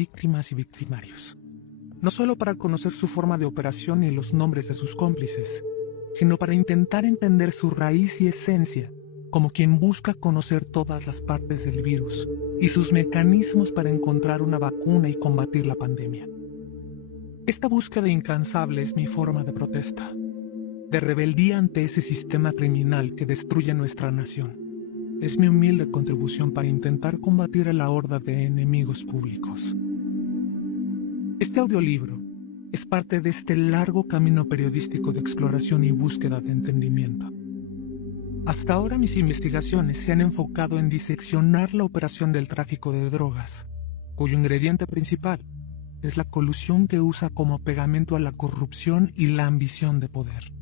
víctimas y victimarios, no solo para conocer su forma de operación y los nombres de sus cómplices, sino para intentar entender su raíz y esencia, como quien busca conocer todas las partes del virus y sus mecanismos para encontrar una vacuna y combatir la pandemia. Esta búsqueda incansable es mi forma de protesta, de rebeldía ante ese sistema criminal que destruye nuestra nación. Es mi humilde contribución para intentar combatir a la horda de enemigos públicos. Este audiolibro es parte de este largo camino periodístico de exploración y búsqueda de entendimiento. Hasta ahora mis investigaciones se han enfocado en diseccionar la operación del tráfico de drogas, cuyo ingrediente principal es la colusión que usa como pegamento a la corrupción y la ambición de poder.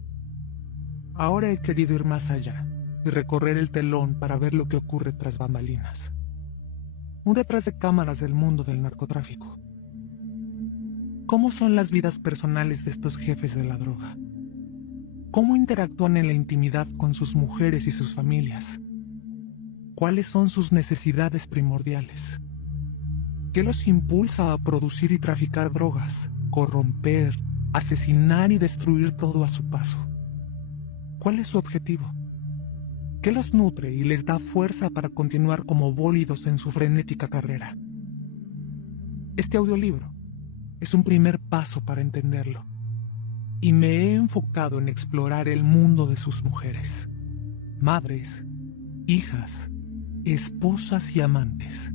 Ahora he querido ir más allá y recorrer el telón para ver lo que ocurre tras bambalinas. Un detrás de cámaras del mundo del narcotráfico. ¿Cómo son las vidas personales de estos jefes de la droga? ¿Cómo interactúan en la intimidad con sus mujeres y sus familias? ¿Cuáles son sus necesidades primordiales? ¿Qué los impulsa a producir y traficar drogas, corromper, asesinar y destruir todo a su paso? ¿Cuál es su objetivo? ¿Qué los nutre y les da fuerza para continuar como bólidos en su frenética carrera? Este audiolibro es un primer paso para entenderlo, y me he enfocado en explorar el mundo de sus mujeres, madres, hijas, esposas y amantes.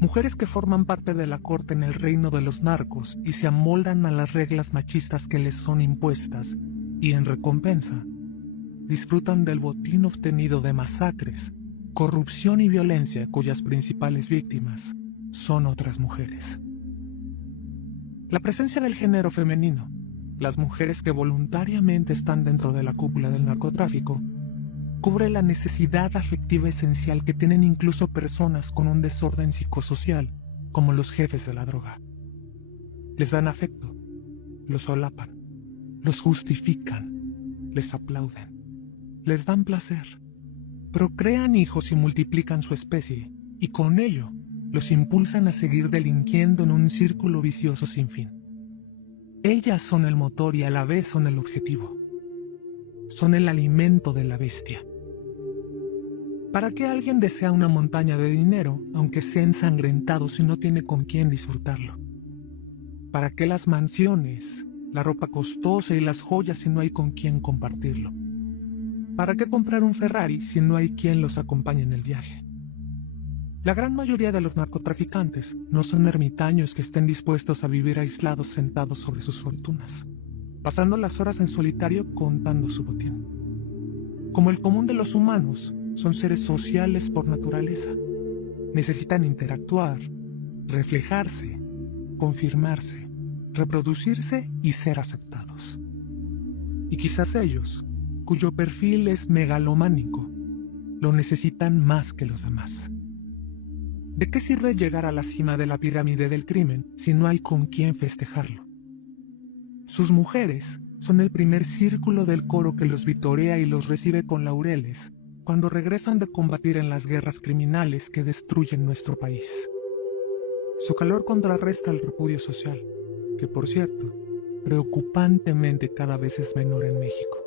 Mujeres que forman parte de la corte en el reino de los narcos y se amoldan a las reglas machistas que les son impuestas, y en recompensa, disfrutan del botín obtenido de masacres, corrupción y violencia cuyas principales víctimas son otras mujeres. La presencia del género femenino, las mujeres que voluntariamente están dentro de la cúpula del narcotráfico, cubre la necesidad afectiva esencial que tienen incluso personas con un desorden psicosocial, como los jefes de la droga. Les dan afecto, los solapan, los justifican, les aplauden, les dan placer, procrean hijos y multiplican su especie, y con ello los impulsan a seguir delinquiendo en un círculo vicioso sin fin. Ellas son el motor y a la vez son el objetivo. Son el alimento de la bestia. ¿Para qué alguien desea una montaña de dinero, aunque sea ensangrentado si no tiene con quién disfrutarlo? ¿Para qué las mansiones, la ropa costosa y las joyas si no hay con quién compartirlo? ¿Para qué comprar un Ferrari si no hay quien los acompañe en el viaje? La gran mayoría de los narcotraficantes no son ermitaños que estén dispuestos a vivir aislados sentados sobre sus fortunas, pasando las horas en solitario contando su botín. Como el común de los humanos, son seres sociales por naturaleza. Necesitan interactuar, reflejarse, confirmarse, reproducirse y ser aceptados. Y quizás ellos, cuyo perfil es megalománico, lo necesitan más que los demás. ¿De qué sirve llegar a la cima de la pirámide del crimen si no hay con quién festejarlo? Sus mujeres son el primer círculo del coro que los vitorea y los recibe con laureles cuando regresan de combatir en las guerras criminales que destruyen nuestro país. Su calor contrarresta el repudio social, que por cierto, preocupantemente cada vez es menor en México.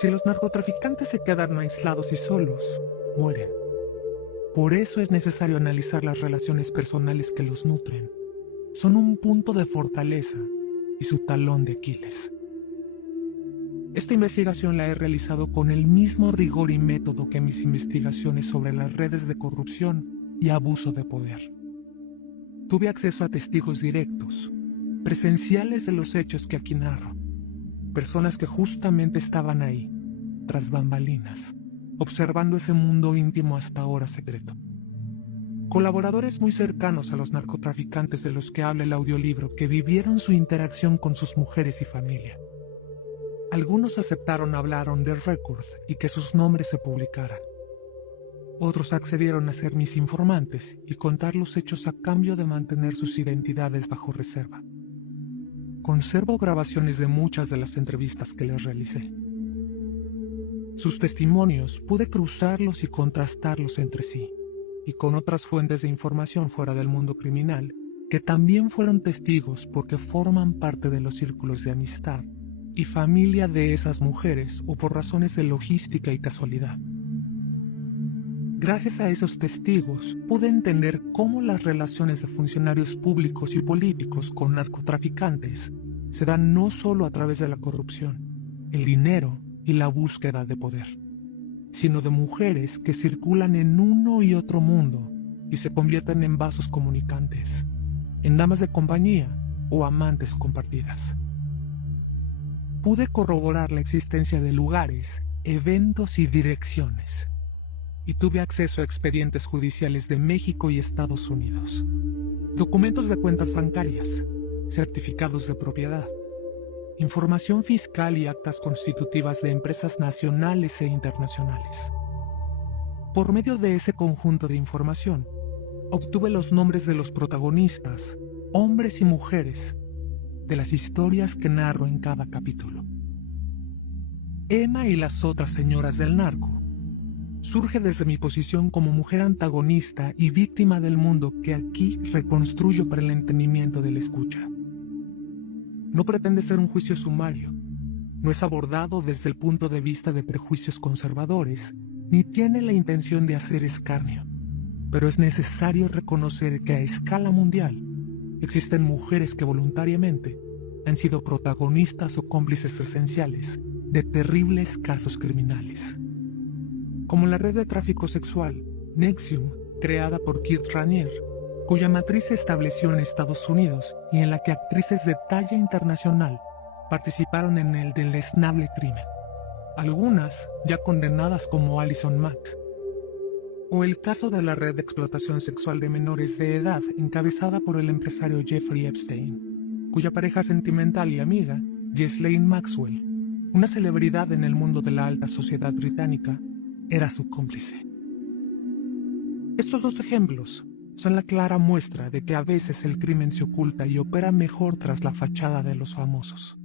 Si los narcotraficantes se quedan aislados y solos, mueren. Por eso es necesario analizar las relaciones personales que los nutren. Son un punto de fortaleza y su talón de Aquiles. Esta investigación la he realizado con el mismo rigor y método que mis investigaciones sobre las redes de corrupción y abuso de poder. Tuve acceso a testigos directos, presenciales de los hechos que aquí narro. Personas que justamente estaban ahí, tras bambalinas, observando ese mundo íntimo hasta ahora secreto. Colaboradores muy cercanos a los narcotraficantes de los que habla el audiolibro que vivieron su interacción con sus mujeres y familia. Algunos aceptaron hablar on the record y que sus nombres se publicaran. Otros accedieron a ser mis informantes y contar los hechos a cambio de mantener sus identidades bajo reserva. Conservo grabaciones de muchas de las entrevistas que les realicé. Sus testimonios pude cruzarlos y contrastarlos entre sí, y con otras fuentes de información fuera del mundo criminal, que también fueron testigos porque forman parte de los círculos de amistad y familia de esas mujeres o por razones de logística y casualidad. Gracias a esos testigos pude entender cómo las relaciones de funcionarios públicos y políticos con narcotraficantes se dan no solo a través de la corrupción, el dinero y la búsqueda de poder, sino de mujeres que circulan en uno y otro mundo y se convierten en vasos comunicantes, en damas de compañía o amantes compartidas. Pude corroborar la existencia de lugares, eventos y direcciones, y tuve acceso a expedientes judiciales de México y Estados Unidos, documentos de cuentas bancarias, certificados de propiedad, información fiscal y actas constitutivas de empresas nacionales e internacionales. Por medio de ese conjunto de información, obtuve los nombres de los protagonistas, hombres y mujeres, de las historias que narro en cada capítulo. Emma y las otras señoras del narco surge desde mi posición como mujer antagonista y víctima del mundo que aquí reconstruyo para el entendimiento del escucha. No pretende ser un juicio sumario, no es abordado desde el punto de vista de prejuicios conservadores, ni tiene la intención de hacer escarnio, pero es necesario reconocer que a escala mundial existen mujeres que voluntariamente han sido protagonistas o cómplices esenciales de terribles casos criminales. Como la red de tráfico sexual NXIVM, creada por Keith Raniere, cuya matriz se estableció en Estados Unidos y en la que actrices de talla internacional participaron en el deleznable crimen, algunas ya condenadas como Allison Mack. O el caso de la red de explotación sexual de menores de edad encabezada por el empresario Jeffrey Epstein, cuya pareja sentimental y amiga, Ghislaine Maxwell, una celebridad en el mundo de la alta sociedad británica, era su cómplice. Estos dos ejemplos son la clara muestra de que a veces el crimen se oculta y opera mejor tras la fachada de los famosos.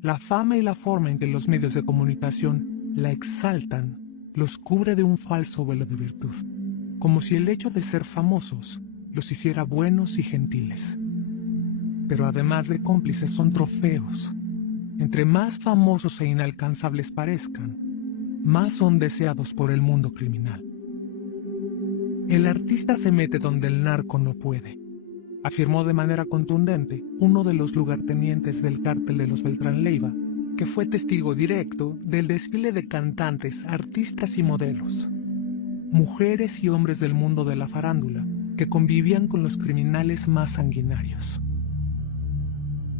La fama y la forma en que los medios de comunicación la exaltan los cubre de un falso velo de virtud, como si el hecho de ser famosos los hiciera buenos y gentiles. Pero además de cómplices son trofeos. Entre más famosos e inalcanzables parezcan, más son deseados por el mundo criminal. El artista se mete donde el narco no puede, afirmó de manera contundente uno de los lugartenientes del cártel de los Beltrán Leiva, que fue testigo directo del desfile de cantantes, artistas y modelos, mujeres y hombres del mundo de la farándula que convivían con los criminales más sanguinarios.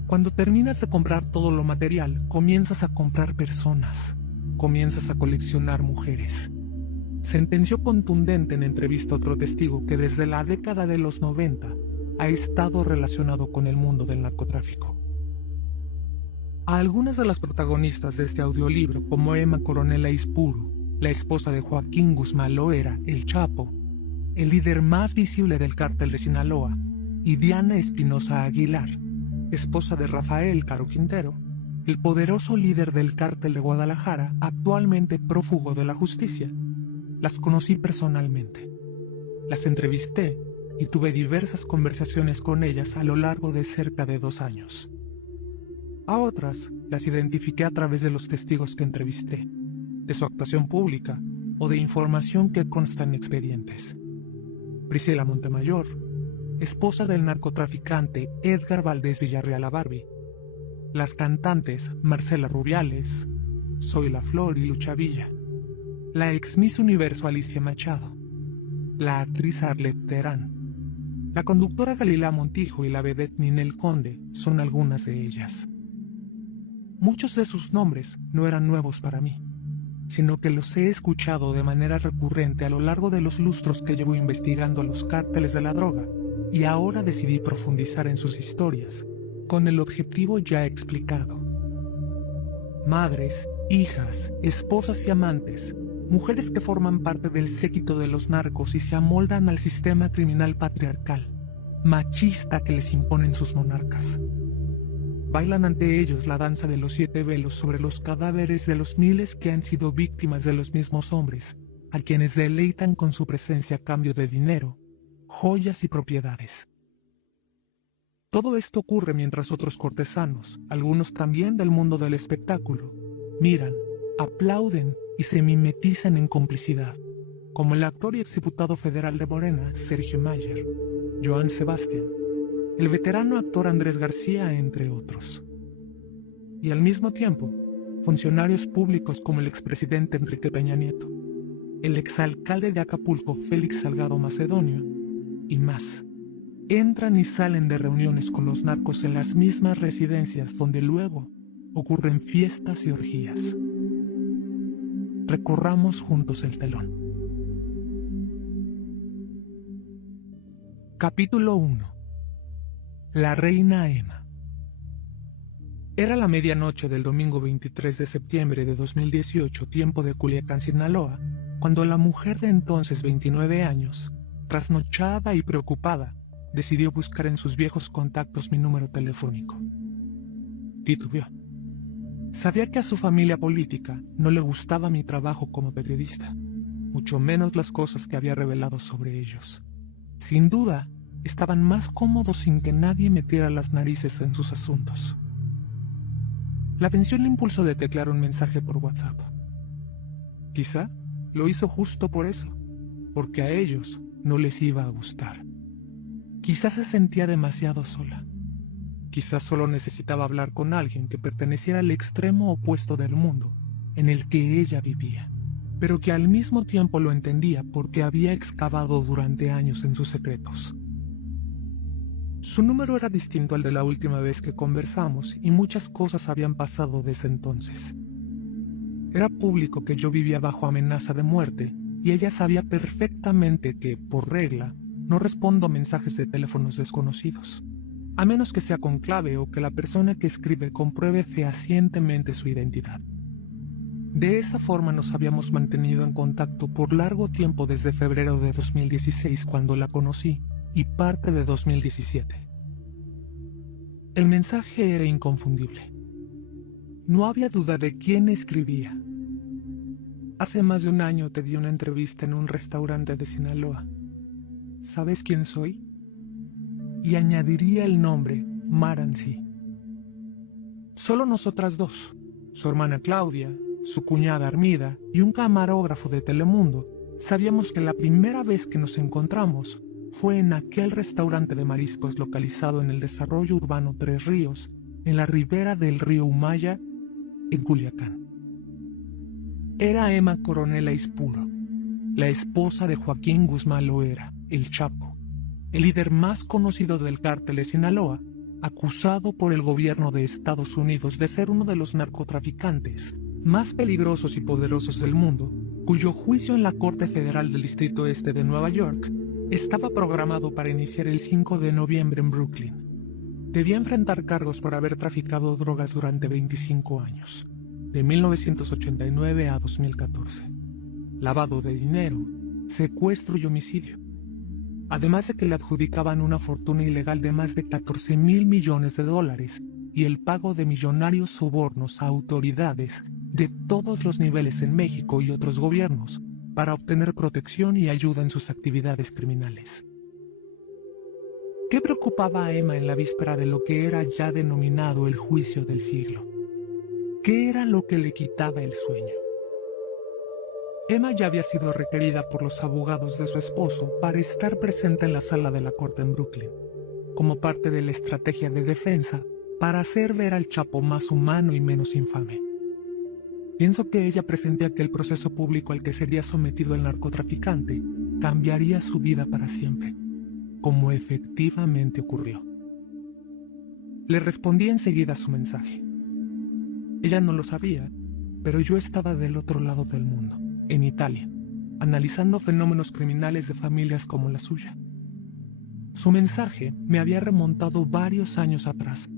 Cuando terminas de comprar todo lo material, comienzas a comprar personas, comienzas a coleccionar mujeres. Sentenció contundente en entrevista a otro testigo que desde la década de los 90 ha estado relacionado con el mundo del narcotráfico. A algunas de las protagonistas de este audiolibro, como Emma Coronel Aispuru, la esposa de Joaquín Guzmán Loera, el Chapo, el líder más visible del cártel de Sinaloa, y Diana Espinosa Aguilar, esposa de Rafael Caro Quintero, el poderoso líder del cártel de Guadalajara, actualmente prófugo de la justicia. Las conocí personalmente. Las entrevisté y tuve diversas conversaciones con ellas a lo largo de cerca de 2 años. A otras las identifiqué a través de los testigos que entrevisté, de su actuación pública o de información que consta en expedientes. Priscila Montemayor, esposa del narcotraficante Edgar Valdés Villarreal Abarbi. Las cantantes Marcela Rubiales, Zoila Flor y Lucha Villa. La ex Miss Universo Alicia Machado. La actriz Arlette Terán. La conductora Galilea Montijo y la vedette Ninel Conde son algunas de ellas. Muchos de sus nombres no eran nuevos para mí, sino que los he escuchado de manera recurrente a lo largo de los lustros que llevo investigando a los cárteles de la droga, y ahora decidí profundizar en sus historias, con el objetivo ya explicado. Madres, hijas, esposas y amantes, mujeres que forman parte del séquito de los narcos y se amoldan al sistema criminal patriarcal, machista que les imponen sus monarcas. Bailan ante ellos la danza de los 7 velos sobre los cadáveres de los miles que han sido víctimas de los mismos hombres a quienes deleitan con su presencia a cambio de dinero, joyas y propiedades. Todo esto ocurre mientras otros cortesanos, algunos también del mundo del espectáculo, miran, aplauden y se mimetizan en complicidad, como el actor y exdiputado federal de Morena, Sergio Mayer, Joan Sebastián, el veterano actor Andrés García, entre otros. Y al mismo tiempo, funcionarios públicos como el expresidente Enrique Peña Nieto, el exalcalde de Acapulco Félix Salgado Macedonio y más, entran y salen de reuniones con los narcos en las mismas residencias donde luego ocurren fiestas y orgías. Recorramos juntos el telón. Capítulo 1. La reina Emma. Era la medianoche del domingo 23 de septiembre de 2018, tiempo de Culiacán, Sinaloa, cuando la mujer de entonces 29 años, trasnochada y preocupada, decidió buscar en sus viejos contactos mi número telefónico. Titubeó. Sabía que a su familia política no le gustaba mi trabajo como periodista, mucho menos las cosas que había revelado sobre ellos. Sin duda, estaban más cómodos sin que nadie metiera las narices en sus asuntos. La venció el impulso de teclear un mensaje por WhatsApp. Quizá lo hizo justo por eso, porque a ellos no les iba a gustar. Quizás se sentía demasiado sola. Quizás solo necesitaba hablar con alguien que perteneciera al extremo opuesto del mundo en el que ella vivía, pero que al mismo tiempo lo entendía porque había excavado durante años en sus secretos. Su número era distinto al de la última vez que conversamos y muchas cosas habían pasado desde entonces. Era público que yo vivía bajo amenaza de muerte y ella sabía perfectamente que, por regla, no respondo a mensajes de teléfonos desconocidos, a menos que sea con clave o que la persona que escribe compruebe fehacientemente su identidad. De esa forma nos habíamos mantenido en contacto por largo tiempo desde febrero de 2016, cuando la conocí, y parte de 2017. El mensaje era inconfundible. No había duda de quién escribía. Hace más de un año te di una entrevista en un restaurante de Sinaloa. ¿Sabes quién soy? Y añadiría el nombre Marancy. Solo nosotras dos, su hermana Claudia, su cuñada Armida y un camarógrafo de Telemundo, sabíamos que la primera vez que nos encontramos fue en aquel restaurante de mariscos localizado en el desarrollo urbano Tres Ríos, en la ribera del río Humaya, en Culiacán. Era Emma Coronel Aispuro, la esposa de Joaquín Guzmán Loera, el Chapo, el líder más conocido del cártel de Sinaloa, acusado por el gobierno de Estados Unidos de ser uno de los narcotraficantes más peligrosos y poderosos del mundo, cuyo juicio en la Corte Federal del Distrito Este de Nueva York estaba programado para iniciar el 5 de noviembre en Brooklyn. Debía enfrentar cargos por haber traficado drogas durante 25 años, de 1989 a 2014, lavado de dinero, secuestro y homicidio, además de que le adjudicaban una fortuna ilegal de más de 14,000 millones de dólares y el pago de millonarios sobornos a autoridades de todos los niveles en México y otros gobiernos para obtener protección y ayuda en sus actividades criminales. ¿Qué preocupaba a Emma en la víspera de lo que era ya denominado el juicio del siglo? ¿Qué era lo que le quitaba el sueño? Emma ya había sido requerida por los abogados de su esposo para estar presente en la sala de la corte en Brooklyn, como parte de la estrategia de defensa para hacer ver al Chapo más humano y menos infame. Pienso que ella presentía que el proceso público al que sería sometido el narcotraficante cambiaría su vida para siempre, como efectivamente ocurrió. Le respondí enseguida a su mensaje. Ella no lo sabía, pero yo estaba del otro lado del mundo, en Italia, analizando fenómenos criminales de familias como la suya. Su mensaje me había remontado varios años atrás,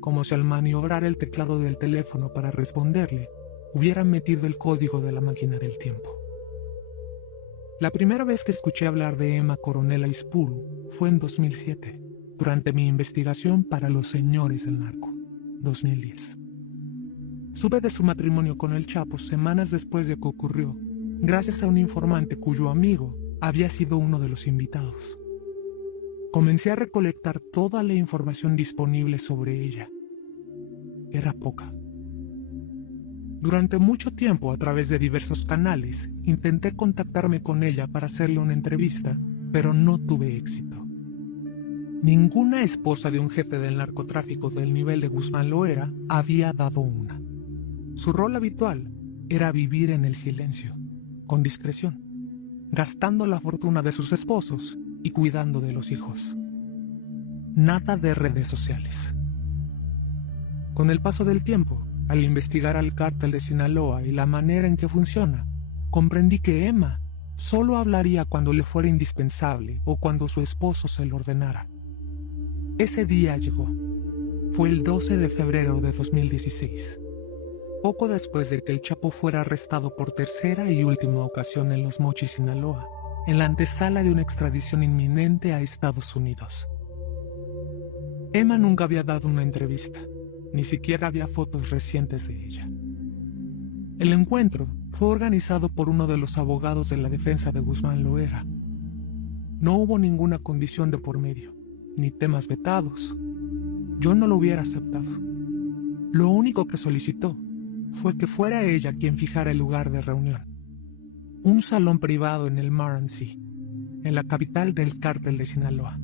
como si al maniobrar el teclado del teléfono para responderle, hubieran metido el código de la máquina del tiempo. La primera vez que escuché hablar de Emma Coronel Aispuro fue en 2007, durante mi investigación para Los Señores del Narco, 2010. Supe de su matrimonio con el Chapo semanas después de que ocurrió, gracias a un informante cuyo amigo había sido uno de los invitados. Comencé a recolectar toda la información disponible sobre ella. Era poca. Durante mucho tiempo, a través de diversos canales, intenté contactarme con ella para hacerle una entrevista, pero no tuve éxito. Ninguna esposa de un jefe del narcotráfico del nivel de Guzmán Loera había dado una. Su rol habitual era vivir en el silencio, con discreción, gastando la fortuna de sus esposos y cuidando de los hijos. Nada de redes sociales. Con el paso del tiempo, al investigar al cártel de Sinaloa y la manera en que funciona, comprendí que Emma solo hablaría cuando le fuera indispensable o cuando su esposo se lo ordenara. Ese día llegó. Fue el 12 de febrero de 2016. Poco después de que el Chapo fuera arrestado por tercera y última ocasión en Los Mochis, Sinaloa, en la antesala de una extradición inminente a Estados Unidos. Emma nunca había dado una entrevista, ni siquiera había fotos recientes de ella. El encuentro fue organizado por uno de los abogados de la defensa de Guzmán Loera. No hubo ninguna condición de por medio, ni temas vetados. Yo no lo hubiera aceptado. Lo único que solicitó fue que fuera ella quien fijara el lugar de reunión. Un salón privado en el Marransea, en la capital del cártel de Sinaloa.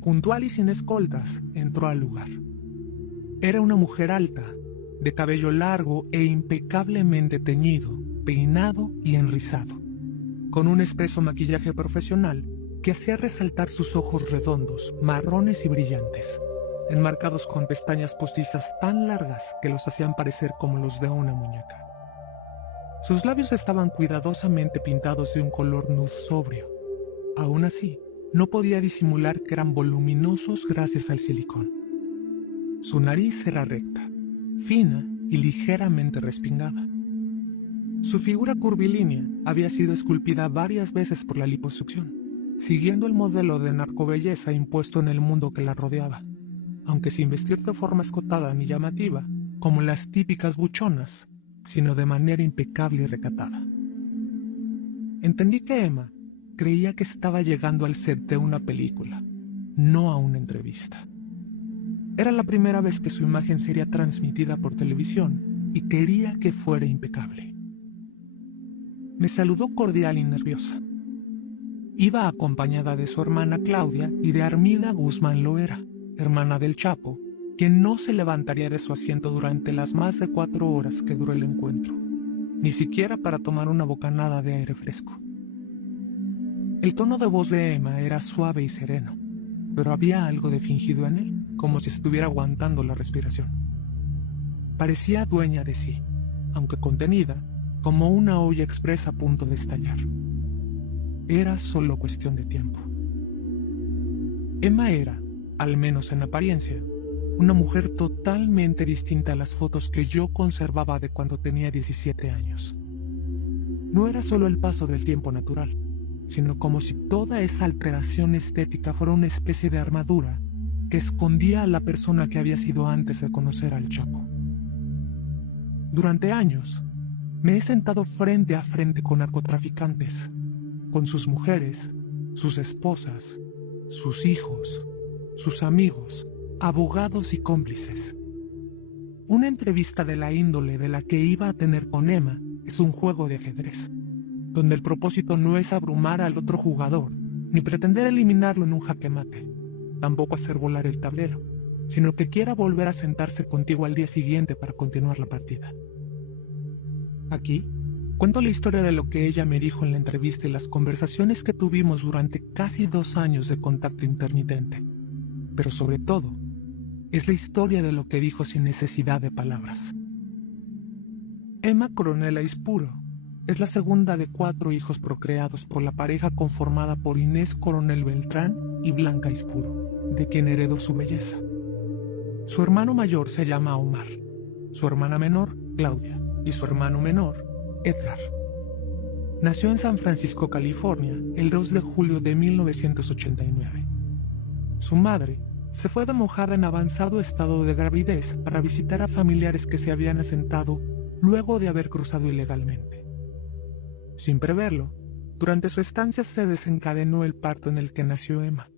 Puntual y sin escoltas, entró al lugar. Era una mujer alta, de cabello largo e impecablemente teñido, peinado y enrizado, con un espeso maquillaje profesional que hacía resaltar sus ojos redondos, marrones y brillantes, enmarcados con pestañas postizas tan largas que los hacían parecer como los de una muñeca. Sus labios estaban cuidadosamente pintados de un color nude sobrio. Aún así, no podía disimular que eran voluminosos gracias al silicón. Su nariz era recta, fina y ligeramente respingada. Su figura curvilínea había sido esculpida varias veces por la liposucción, siguiendo el modelo de narcobelleza impuesto en el mundo que la rodeaba, aunque sin vestir de forma escotada ni llamativa, como las típicas buchonas, sino de manera impecable y recatada. Entendí que Emma creía que estaba llegando al set de una película, no a una entrevista. Era la primera vez que su imagen sería transmitida por televisión y quería que fuera impecable. Me saludó cordial y nerviosa. Iba acompañada de su hermana Claudia y de Armida Guzmán Loera, hermana del Chapo, quien no se levantaría de su asiento durante las más de 4 horas que duró el encuentro, ni siquiera para tomar una bocanada de aire fresco. El tono de voz de Emma era suave y sereno, pero había algo de fingido en él, como si estuviera aguantando la respiración. Parecía dueña de sí, aunque contenida, como una olla expresa a punto de estallar. Era solo cuestión de tiempo. Emma era, al menos en apariencia, una mujer totalmente distinta a las fotos que yo conservaba de cuando tenía 17 años. No era solo el paso del tiempo natural, sino como si toda esa alteración estética fuera una especie de armadura que escondía a la persona que había sido antes de conocer al Chapo. Durante años, me he sentado frente a frente con narcotraficantes, con sus mujeres, sus esposas, sus hijos, sus amigos, abogados y cómplices. Una entrevista de la índole de la que iba a tener con Emma es un juego de ajedrez, donde el propósito no es abrumar al otro jugador, ni pretender eliminarlo en un jaque mate, tampoco hacer volar el tablero, sino que quiera volver a sentarse contigo al día siguiente para continuar la partida. Aquí, cuento la historia de lo que ella me dijo en la entrevista y las conversaciones que tuvimos durante casi 2 años de contacto intermitente, pero sobre todo, es la historia de lo que dijo sin necesidad de palabras. Emma Coronel Aispuro es la segunda de 4 hijos procreados por la pareja conformada por Inés Coronel Beltrán y Blanca Aispuro, de quien heredó su belleza. Su hermano mayor se llama Omar, su hermana menor, Claudia, y su hermano menor, Edgar. Nació en San Francisco, California, el 2 de julio de 1989. Su madre se fue de mojada en avanzado estado de gravidez para visitar a familiares que se habían asentado luego de haber cruzado ilegalmente. Sin preverlo, durante su estancia se desencadenó el parto en el que nació Emma.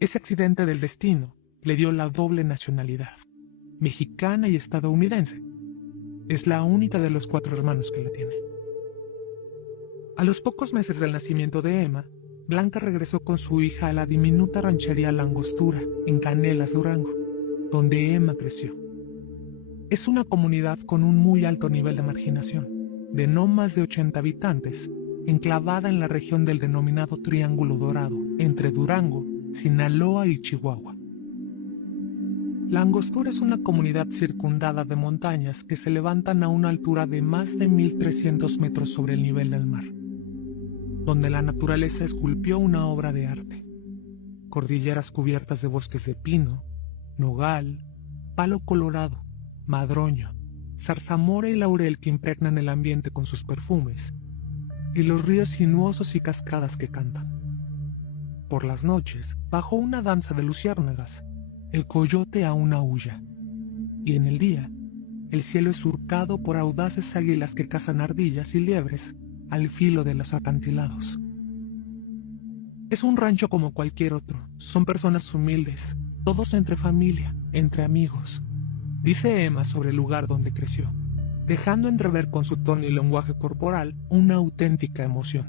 Ese accidente del destino le dio la doble nacionalidad, mexicana y estadounidense. Es la única de los 4 hermanos que la tiene. A los pocos meses del nacimiento de Emma, Blanca regresó con su hija a la diminuta ranchería La Angostura, en Canelas, Durango, donde Emma creció. Es una comunidad con un muy alto nivel de marginación, de no más de 80 habitantes, enclavada en la región del denominado Triángulo Dorado, entre Durango, Sinaloa y Chihuahua. La Angostura es una comunidad circundada de montañas que se levantan a una altura de más de 1.300 metros sobre el nivel del mar, donde la naturaleza esculpió una obra de arte. Cordilleras cubiertas de bosques de pino, nogal, palo colorado, madroño, zarzamora y laurel que impregnan el ambiente con sus perfumes, y los ríos sinuosos y cascadas que cantan. Por las noches, bajo una danza de luciérnagas, el coyote aún aúlla, y en el día, el cielo es surcado por audaces águilas que cazan ardillas y liebres al filo de los acantilados. Es un rancho como cualquier otro, son personas humildes, todos entre familia, entre amigos, dice Emma sobre el lugar donde creció, dejando entrever con su tono y lenguaje corporal una auténtica emoción.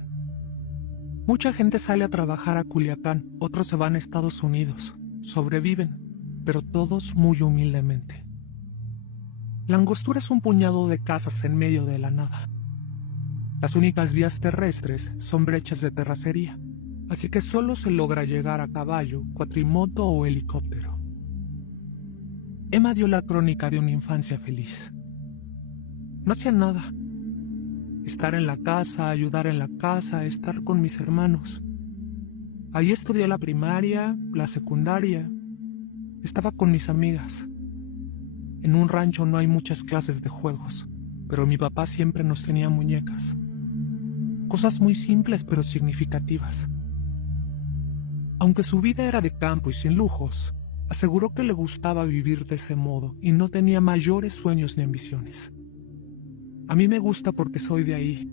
Mucha gente sale a trabajar a Culiacán, otros se van a Estados Unidos, sobreviven, pero todos muy humildemente. La Angostura es un puñado de casas en medio de la nada. Las únicas vías terrestres son brechas de terracería, así que solo se logra llegar a caballo, cuatrimoto o helicóptero. Emma dio la crónica de una infancia feliz. No hacía nada. Estar en la casa, ayudar en la casa, estar con mis hermanos. Ahí estudié la primaria, la secundaria. Estaba con mis amigas. En un rancho no hay muchas clases de juegos, pero mi papá siempre nos tenía muñecas. Cosas muy simples pero significativas. Aunque su vida era de campo y sin lujos, aseguró que le gustaba vivir de ese modo y no tenía mayores sueños ni ambiciones. A mí me gusta porque soy de ahí.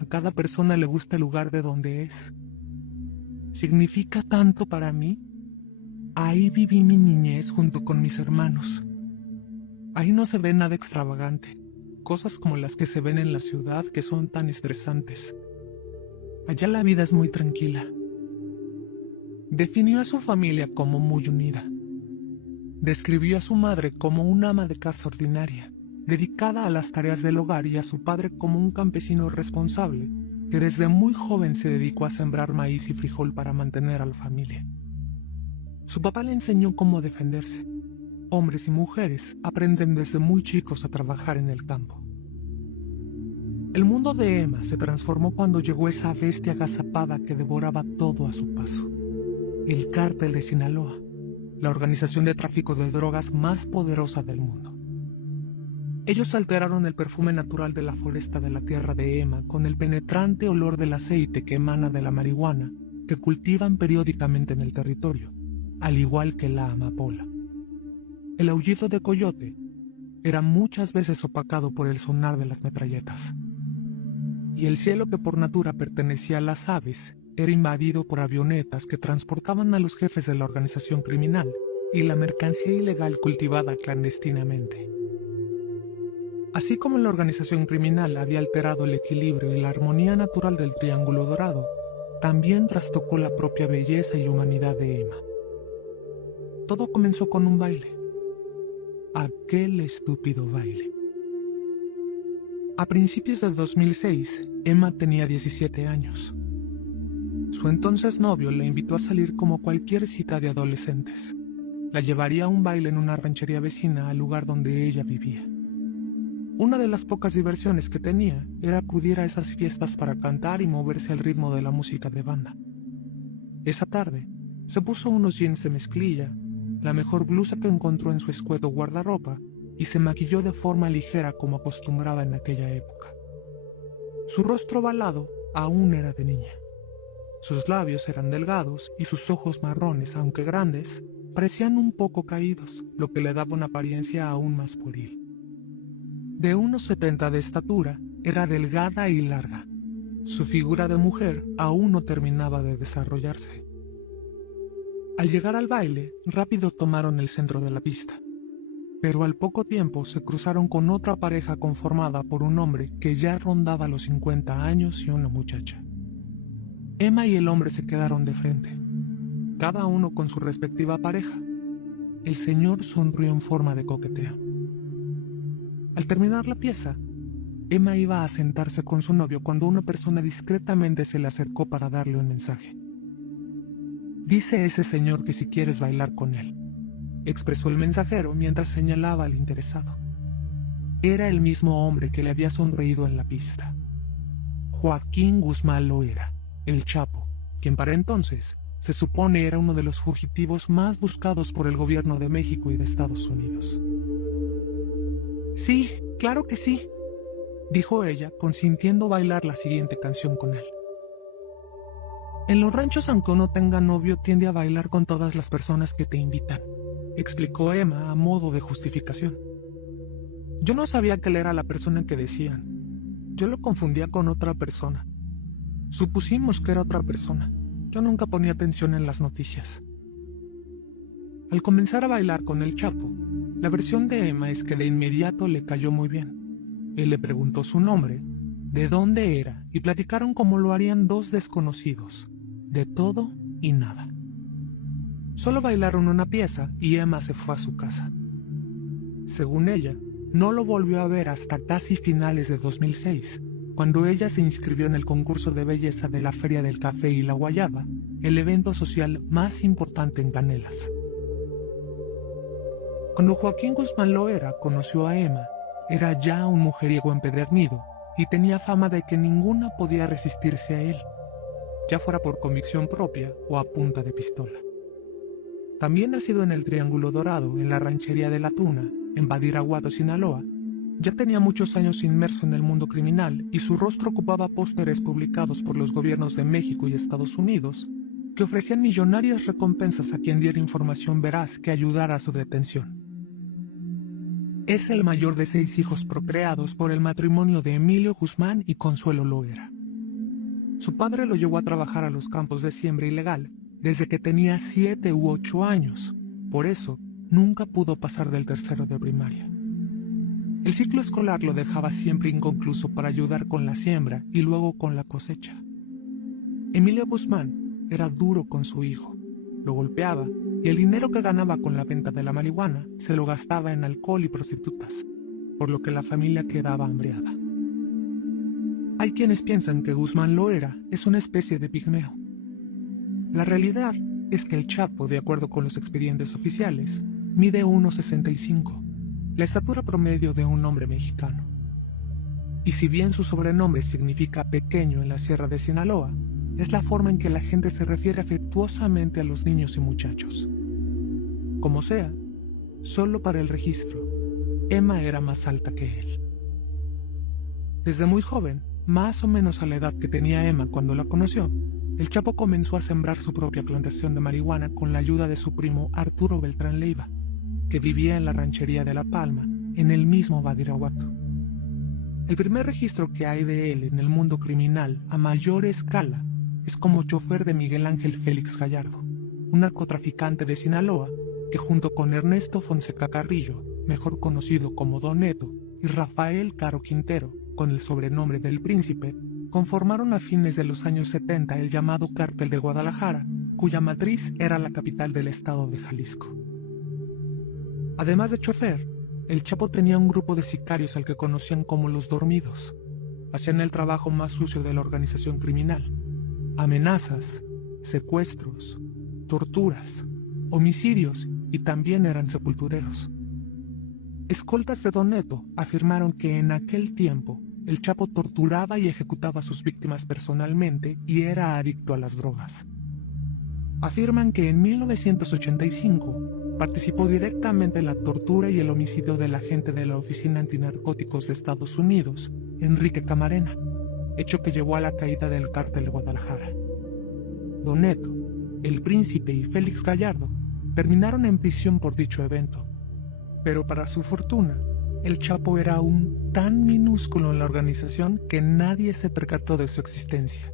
A cada persona le gusta el lugar de donde es. ¿Significa tanto para mí? Ahí viví mi niñez junto con mis hermanos. Ahí no se ve nada extravagante, cosas como las que se ven en la ciudad que son tan estresantes. Allá la vida es muy tranquila. Definió a su familia como muy unida. Describió a su madre como una ama de casa ordinaria, dedicada a las tareas del hogar, y a su padre como un campesino responsable, que desde muy joven se dedicó a sembrar maíz y frijol para mantener a la familia. Su papá le enseñó cómo defenderse. Hombres y mujeres aprenden desde muy chicos a trabajar en el campo. El mundo de Emma se transformó cuando llegó esa bestia agazapada que devoraba todo a su paso. El Cártel de Sinaloa, la organización de tráfico de drogas más poderosa del mundo. Ellos alteraron el perfume natural de la floresta de la tierra de Emma con el penetrante olor del aceite que emana de la marihuana que cultivan periódicamente en el territorio, al igual que la amapola. El aullido de coyote era muchas veces opacado por el sonar de las metralletas. Y el cielo, que por natura pertenecía a las aves, era invadido por avionetas que transportaban a los jefes de la organización criminal y la mercancía ilegal cultivada clandestinamente. Así como la organización criminal había alterado el equilibrio y la armonía natural del Triángulo Dorado, también trastocó la propia belleza y humanidad de Emma. Todo comenzó con un baile. Aquel estúpido baile. A principios de 2006, Emma tenía 17 años. Su entonces novio la invitó a salir como cualquier cita de adolescentes. La llevaría a un baile en una ranchería vecina al lugar donde ella vivía. Una de las pocas diversiones que tenía era acudir a esas fiestas para cantar y moverse al ritmo de la música de banda. Esa tarde, se puso unos jeans de mezclilla, la mejor blusa que encontró en su escueto guardarropa, y se maquilló de forma ligera como acostumbraba en aquella época. Su rostro ovalado aún era de niña. Sus labios eran delgados y sus ojos marrones, aunque grandes, parecían un poco caídos, lo que le daba una apariencia aún más pueril. De unos 70 de estatura, era delgada y larga, Su figura de mujer aún no terminaba de desarrollarse. Al llegar al baile, rápido tomaron el centro de la pista, pero al poco tiempo se cruzaron con otra pareja conformada por un hombre que ya rondaba los 50 años y una muchacha. Emma y el hombre se quedaron de frente, cada uno con su respectiva pareja. El señor sonrió en forma de coqueteo. Al terminar la pieza, Emma iba a sentarse con su novio cuando una persona discretamente se le acercó para darle un mensaje. «Dice ese señor que si quieres bailar con él», expresó el mensajero mientras señalaba al interesado. Era el mismo hombre que le había sonreído en la pista. Joaquín Guzmán Loera, el Chapo, quien para entonces se supone era uno de los fugitivos más buscados por el gobierno de México y de Estados Unidos. «Sí, claro que sí», dijo ella, consintiendo bailar la siguiente canción con él. «En los ranchos, aunque uno tenga novio, tiende a bailar con todas las personas que te invitan», explicó Emma a modo de justificación. «Yo no sabía que él era la persona que decían. Yo lo confundía con otra persona. Supusimos que era otra persona. Yo nunca ponía atención en las noticias». Al comenzar a bailar con el Chapo, la versión de Emma es que de inmediato le cayó muy bien. Él le preguntó su nombre, de dónde era, y platicaron como lo harían dos desconocidos, de todo y nada. Solo bailaron una pieza y Emma se fue a su casa. Según ella, no lo volvió a ver hasta casi finales de 2006, cuando ella se inscribió en el concurso de belleza de la Feria del Café y la Guayaba, el evento social más importante en Canelas. Cuando Joaquín Guzmán Loera conoció a Emma, era ya un mujeriego empedernido y tenía fama de que ninguna podía resistirse a él, ya fuera por convicción propia o a punta de pistola. También nacido en el Triángulo Dorado, en la ranchería de La Tuna, en Badiraguato, Sinaloa, ya tenía muchos años inmerso en el mundo criminal y su rostro ocupaba pósteres publicados por los gobiernos de México y Estados Unidos que ofrecían millonarias recompensas a quien diera información veraz que ayudara a su detención. Es el mayor de 6 hijos procreados por el matrimonio de Emilio Guzmán y Consuelo Loera. Su padre lo llevó a trabajar a los campos de siembra ilegal desde que tenía 7 u 8 años, por eso nunca pudo pasar del tercero de primaria. El ciclo escolar lo dejaba siempre inconcluso para ayudar con la siembra y luego con la cosecha. Emilio Guzmán era duro con su hijo, lo golpeaba y el dinero que ganaba con la venta de la marihuana se lo gastaba en alcohol y prostitutas, por lo que la familia quedaba hambreada. Hay quienes piensan que Guzmán Loera es una especie de pigmeo. La realidad es que el Chapo, de acuerdo con los expedientes oficiales, mide 1,65, la estatura promedio de un hombre mexicano. Y si bien su sobrenombre significa pequeño en la Sierra de Sinaloa, es la forma en que la gente se refiere afectuosamente a los niños y muchachos. Como sea, solo para el registro, Emma era más alta que él. Desde muy joven, más o menos a la edad que tenía Emma cuando la conoció, el Chapo comenzó a sembrar su propia plantación de marihuana con la ayuda de su primo Arturo Beltrán Leiva, que vivía en la ranchería de La Palma, en el mismo Badiraguato. El primer registro que hay de él en el mundo criminal a mayor escala es como chofer de Miguel Ángel Félix Gallardo, un narcotraficante de Sinaloa que junto con Ernesto Fonseca Carrillo, mejor conocido como Don Neto, y Rafael Caro Quintero, con el sobrenombre del Príncipe, conformaron a fines de los años 70 el llamado Cártel de Guadalajara, cuya matriz era la capital del estado de Jalisco. Además de chofer, el Chapo tenía un grupo de sicarios al que conocían como los Dormidos. Hacían el trabajo más sucio de la organización criminal: amenazas, secuestros, torturas, homicidios y también eran sepultureros. Escoltas de Don Neto afirmaron que en aquel tiempo el Chapo torturaba y ejecutaba a sus víctimas personalmente y era adicto a las drogas. Afirman que en 1985 participó directamente en la tortura y el homicidio del agente de la Oficina Antinarcóticos de Estados Unidos, Enrique Camarena, hecho que llevó a la caída del Cártel de Guadalajara. Don Neto, el Príncipe y Félix Gallardo terminaron en prisión por dicho evento, pero para su fortuna, El Chapo era aún tan minúsculo en la organización que nadie se percató de su existencia.